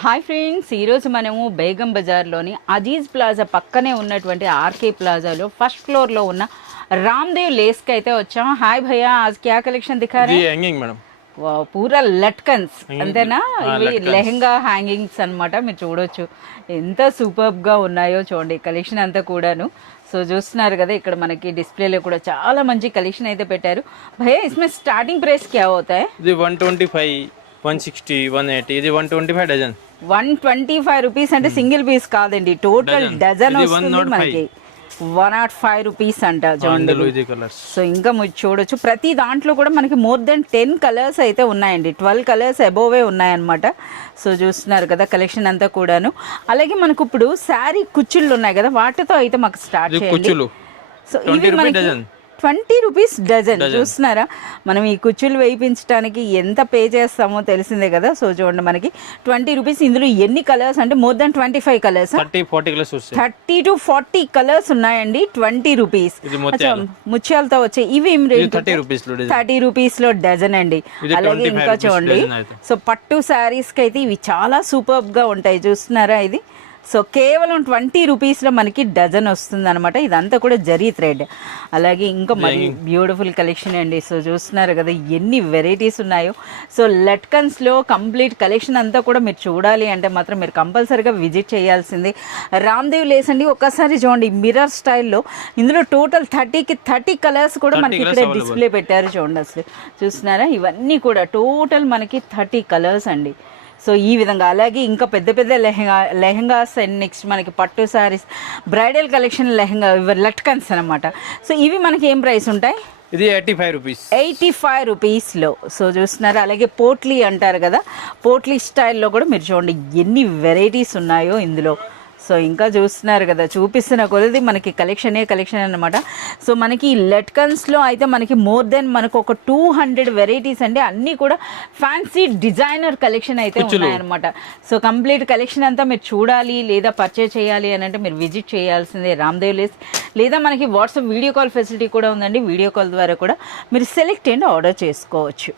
Hi friends, ఈరోజు మనము Begum బజార్లోని Aziz plaza పక్కనే ఉన్నటువంటి ఆర్కే ప్లాజాలో ఫస్ట్ ఫ్లోర్లో ఉన్న రామ్దేవ్ లేస్కి అయితే వచ్చాం. హాయ్ భయ్యా, ఆజ్ క్యా కలెక్షన్ దిఖా రే? హ్యాంగింగ్ మేడం, పూరా లట్కన్స్ అంతేనా? ఇవి లెహంగా హ్యాంగింగ్స్ అన్నమాట. మీరు చూడొచ్చు ఎంత సూపర్గా ఉన్నాయో చూడండి కలెక్షన్ అంతా కూడాను. సో చూస్తున్నారు కదా, ఇక్కడ మనకి డిస్ప్లేలో కూడా చాలా మంచి కలెక్షన్ అయితే పెట్టారు. భయ్యా ఇస్మే స్టార్టింగ్ ప్రైస్ క్యా హోతా హై? ఇది 125, 160, 180, ఇది 125 డజన్. 125 రూపీస్ అంటే సింగిల్ పీస్ కాదండి, టోటల్ డజన్ వస్తుంది మనకి. 105 రూపీస్ అంట చూడండి. సో ఇంకా మీరు చూడొచ్చు ప్రతి దాంట్లో కూడా మనకి మోర్ దెన్ 10 కలర్స్ అయితే ఉన్నాయండి. 12 కలర్స్ అబోవే ఉన్నాయన్నమాట. సో చూస్తున్నారు కదా కలెక్షన్ అంతా కూడాను. అలాగే మనకు ఇప్పుడు శారీ కుచ్చుళ్ళు ఉన్నాయి కదా, వాటితో అయితే మాకు స్టార్ట్ చేయండి. సో ఇవి మనకి 20 రూపీస్ డజన్. చూస్తున్నారా, మనం ఈ కుచ్చులు వేయించడానికి ఎంత పే చేస్తామో తెలిసిందే కదా. సో చూడండి మనకి 20 రూపీస్. ఇందులో ఎన్ని కలర్స్ అంటే more than 25 colours, 30 to 40 colours ఉన్నాయండి. 20 రూపీస్. ముత్యాలతో వచ్చే ఇవి 30 రూపీస్ లో డజన్ అండి. అలాగే ఇంకా చూడండి, సో పట్టు శారీస్ కి అయితే ఇవి చాలా సూపర్ గా ఉంటాయి. చూస్తున్నారా ఇది, సో కేవలం 20 రూపీస్లో మనకి డజన్ వస్తుంది అనమాట. ఇదంతా కూడా జరీ థ్రెడ్. అలాగే ఇంకా మరి బ్యూటిఫుల్ కలెక్షన్ అండి. సో చూస్తున్నారు కదా ఎన్ని వెరైటీస్ ఉన్నాయో. సో లట్కన్స్లో కంప్లీట్ కలెక్షన్ అంతా కూడా మీరు చూడాలి అంటే మాత్రం మీరు కంపల్సరీగా విజిట్ చేయాల్సింది రామ్దేవ్ లేస్ అండి. ఒక్కసారి చూడండి మిర్రర్ స్టైల్లో. ఇందులో టోటల్ 30కి 30 కలర్స్ కూడా మనకి ఇక్కడ డిస్ప్లే పెట్టారు చూడండి. అసలు చూస్తున్నారా, ఇవన్నీ కూడా టోటల్ మనకి 30 కలర్స్ అండి. సో ఈ విధంగా. అలాగే ఇంకా పెద్ద పెద్ద లెహంగాస్ అండ్ నెక్స్ట్ మనకి పట్టు సారీస్, బ్రైడల్ కలెక్షన్ లెహంగా, ఇవి లట్కన్స్ అనమాట. సో ఇవి మనకి ఏం ప్రైస్ ఉంటాయి? ఇది 85 రూపీస్, 85 రూపీస్లో. సో చూస్తున్నారు. అలాగే పోట్లీ అంటారు కదా, పోట్లీ స్టైల్లో కూడా మీరు చూడండి ఎన్ని వెరైటీస్ ఉన్నాయో ఇందులో. సో ఇంకా చూస్తున్నారు కదా, చూపిస్తున్న కొద్ది మనకి కలెక్షన్ అనమాట. సో మనకి లెట్కన్స్లో అయితే మనకి మోర్ దెన్ మనకు ఒక 200 వెరైటీస్ అండి. అన్నీ కూడా ఫ్యాన్సీ డిజైనర్ కలెక్షన్ అయితే ఉన్నాయన్నమాట. సో కంప్లీట్ కలెక్షన్ అంతా మీరు చూడాలి లేదా పర్చేజ్ చేయాలి అని అంటే మీరు విజిట్ చేయాల్సిందే రామ్దేవ్ లేస్. లేదా మనకి వాట్సాప్ వీడియో కాల్ ఫెసిలిటీ కూడా ఉందండి. వీడియో కాల్ ద్వారా కూడా మీరు సెలెక్ట్ అండ్ ఆర్డర్ చేసుకోవచ్చు.